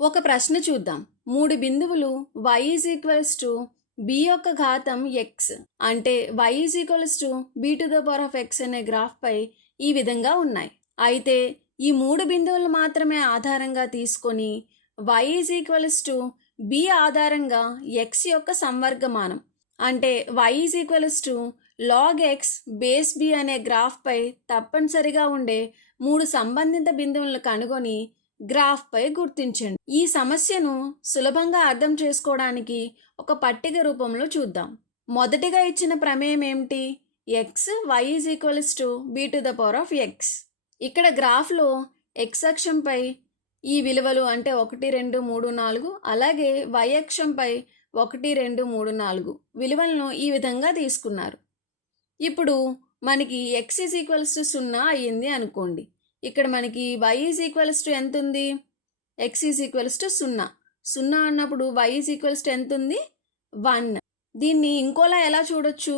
ఒక ప్రశ్న చూద్దాం. 3 బిందువులు y b యొక్క ఘాతం x అంటే y b⁴x అనే గ్రాఫ్పై ఈ విధంగా ఉన్నాయి. అయితే ఈ 3 బిందువులు మాత్రమే ఆధారంగా తీసుకొని y b ఆధారంగా x యొక్క సంవర్గమానం అంటే y log x base b అనే గ్రాఫ్పై తప్పనిసరిగా ఉండే 3 సంబంధిత బిందువులను కనుగొని గ్రాఫ్పై గుర్తించండి. ఈ సమస్యను సులభంగా అర్థం చేసుకోవడానికి ఒక పట్టిక రూపంలో చూద్దాం. మొదటిగా ఇచ్చిన ప్రమేయం ఏమిటి? x y b⁴x. ఇక్కడ గ్రాఫ్లో x అక్షంపై ఈ విలువలు అంటే 1 2 3 4 అలాగే y అక్షంపై 1 2 3 4 విలువలను ఈ విధంగా తీసుకున్నారు. ఇప్పుడు మనకి x 0 అయ్యింది అనుకోండి. ఇక్కడ మనకి y ఎంత ఉంది? x 0. 0 అన్నప్పుడు y ఎంత ఉంది? 1. దీన్ని ఇంకోలా ఎలా చూడొచ్చు?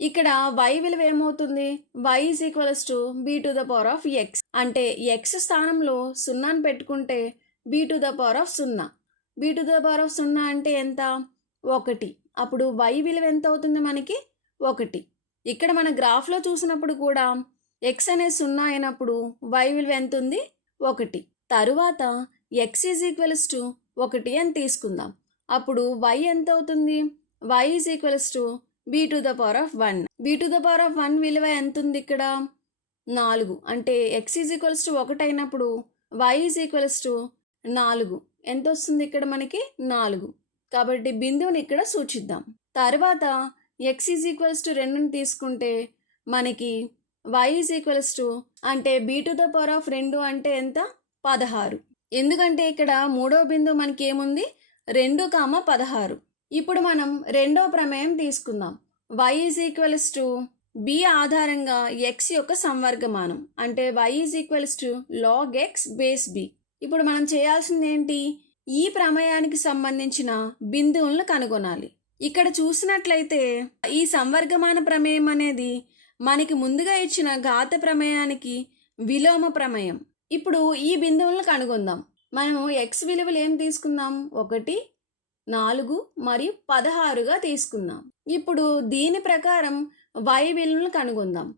ఇక్కడ y విలువ ఏమవుతుంది? y b⁴x అంటే x స్థానంలో 0ని పెట్టుకుంటే b⁴0. b⁴0 అంటే ఎంత? 1. అప్పుడు y విలువ ఎంత అవుతుంది మనకి? 1. ఇక్కడ మన గ్రాఫ్లో చూసినప్పుడు కూడా x అనేది 0 అయినప్పుడు y విలువ ఎంత ఉంది? 1. తరువాత x 1 అని తీసుకుందాం. అప్పుడు y ఎంత అవుతుంది? y b⁴1. b⁴1 విలువ ఎంత ఉంది ఇక్కడ? 4. అంటే x 1 అయినప్పుడు y 4. ఎంత వస్తుంది ఇక్కడ మనకి? 4. కాబట్టి బిందువుని ఇక్కడ సూచిద్దాం. తర్వాత x 2ని తీసుకుంటే మనకి y అంటే b⁴2 అంటే ఎంత? 16. ఎందుకంటే ఇక్కడ మూడవ బిందువు మనకి ఏముంది? 2, 16. ఇప్పుడు మనం రెండో ప్రమేయం తీసుకుందాం. y b ఆధారంగా x యొక్క సంవర్గమానం అంటే y log x base b. ఇప్పుడు మనం చేయాల్సింది ఏంటి? ఈ ప్రమేయానికి సంబంధించిన బిందువులను కనుగొనాలి. ఇక్కడ చూసినట్లయితే ఈ సంవర్గమాన ప్రమేయం అనేది మనకి ముందుగా ఇచ్చిన ఘాత ప్రమేయానికి విలోమ ప్రమేయం. ఇప్పుడు ఈ బిందువులను కనుగొందాం. మనము x విలువలు ఏం తీసుకుందాం? 1, 4 మరియు 16గా తీసుకుందాం. ఇప్పుడు దీని ప్రకారం y విలువలను కనుగొందాం.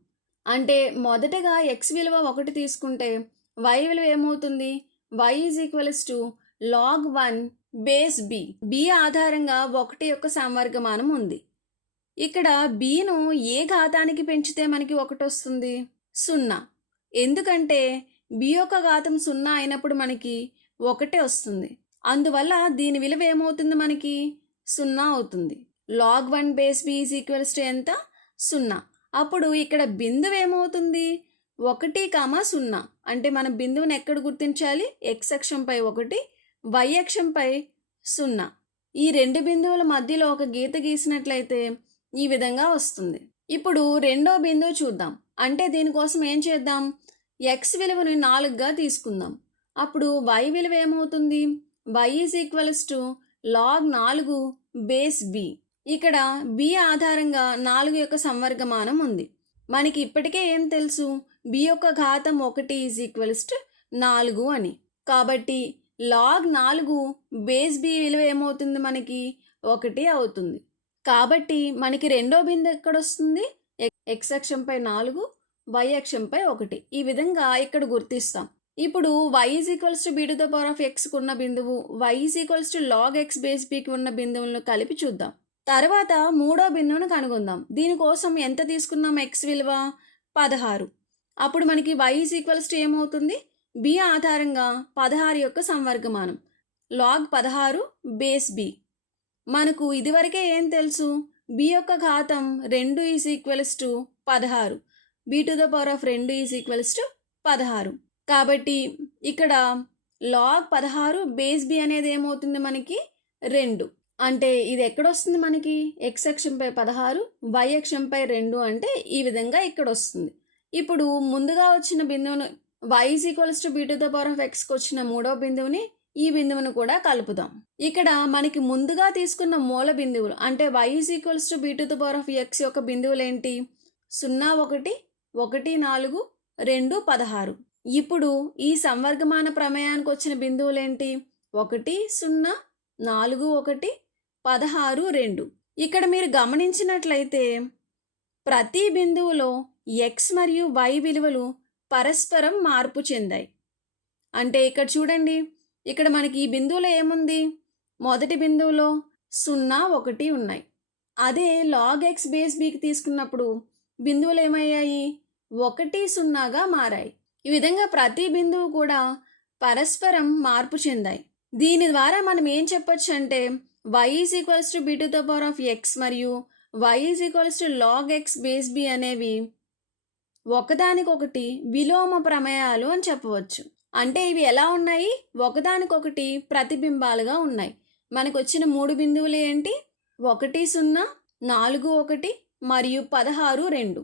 అంటే మొదటగా x విలువ 1 తీసుకుంటే y విలువ ఏమవుతుంది? y log 1 base b. b ఆధారంగా 1 యొక్క సంవర్గమానం ఉంది. ఇక్కడ bను ఏ ఘాతానికి పెంచితే మనకి 1 వస్తుంది? 0. ఎందుకంటే b యొక్క ఘాతం 0 అయినప్పుడు మనకి 1 వస్తుంది. అందువల్ల దీని విలువ ఏమవుతుంది? మనకి 0 అవుతుంది. log 1 బేస్ b ఎంత? 0. అప్పుడు ఇక్కడ బిందువు ఏమవుతుంది? 1, 0. అంటే మన బిందువుని ఎక్కడ గుర్తించాలి? x అక్షంపై 1, y అక్షంపై 0. ఈ రెండు బిందువుల మధ్యలో ఒక గీత గీసినట్లయితే ఈ విధంగా వస్తుంది. ఇప్పుడు రెండో బిందువు చూద్దాం. అంటే దీనికోసం ఏం చేద్దాం? x విలువను 4గా తీసుకుందాం. అప్పుడు y విలువ ఏమవుతుంది? y log 4 base b. ఇక్కడ b ఆధారంగా 4 యొక్క సంవర్గమానం ఉంది. మనకి ఇప్పటికే ఏం తెలుసు? b యొక్క ఘాతం 1 4 అని. కాబట్టి log 4 బేస్ b విలువ ఏమవుతుంది? మనకి 1 అవుతుంది. కాబట్టి మనకి రెండో బిందువు ఎక్కడొస్తుంది? x అక్షంపై 4, y అక్షంపై 1. ఈ విధంగా ఇక్కడ గుర్తిస్తాం. ఇప్పుడు y b⁴x ఉన్న బిందువు, y log x బేస్ bకి ఉన్న బిందువులను కలిపి చూద్దాం. తర్వాత మూడో బిందువును కనుగొందాం. దీనికోసం ఎంత తీసుకున్నాం? x విలువ 16. అప్పుడు మనకి y ఏమవుతుంది? b ఆధారంగా 16 యొక్క సంవర్గమానం log 16 బేస్ b. మనకు ఇదివరకే ఏం తెలుసు? b యొక్క ఘాతం 2 16. b⁴2 16. కాబట్టి ఇక్కడ log 16 బేస్ b అనేది ఏమవుతుంది మనకి? 2. అంటే ఇది ఎక్కడొస్తుంది మనకి? x అక్షంపై 16, y అక్షంపై 2 అంటే ఈ విధంగా ఇక్కడ వస్తుంది. ఇప్పుడు ముందుగా వచ్చిన బిందువును y b⁴xకి వచ్చిన మూడో బిందువుని ఈ బిందువును కూడా కలుపుదాం. ఇక్కడ మనకి ముందుగా తీసుకున్న మూల బిందువులు అంటే y b⁴x యొక్క బిందువులు ఏంటి? 0 1 1 4 2 16. ఇప్పుడు ఈ సంవర్గమాన ప్రమేయానికి వచ్చిన బిందువులేంటి? 1 0 4 1 16 2. ఇక్కడ మీరు గమనించినట్లయితే ప్రతి బిందువులో x మరియు y విలువలు పరస్పరం మార్పు చెందాయి. అంటే ఇక్కడ చూడండి, ఇక్కడ మనకి ఈ బిందువులో ఏముంది? మొదటి బిందువులో 0 1 ఉన్నాయి. అదే log x బేస్ bకి తీసుకున్నప్పుడు బిందువులు ఏమయ్యాయి? 1 0గా మారాయి. ఈ విధంగా ప్రతి బిందువు కూడా పరస్పరం మార్పు చెందాయి. దీని ద్వారా మనం ఏం చెప్పొచ్చు అంటే y = b⁴x మరియు y = log x base b అనేవి ఒకదానికొకటి విలోమ ప్రమేయాలు అని చెప్పవచ్చు. అంటే ఇవి ఎలా ఉన్నాయి? ఒకదానికొకటి ప్రతిబింబాలుగా ఉన్నాయి. మనకు వచ్చిన 3 బిందువులు ఏంటి? 1 0 4 1 మరియు 16 2.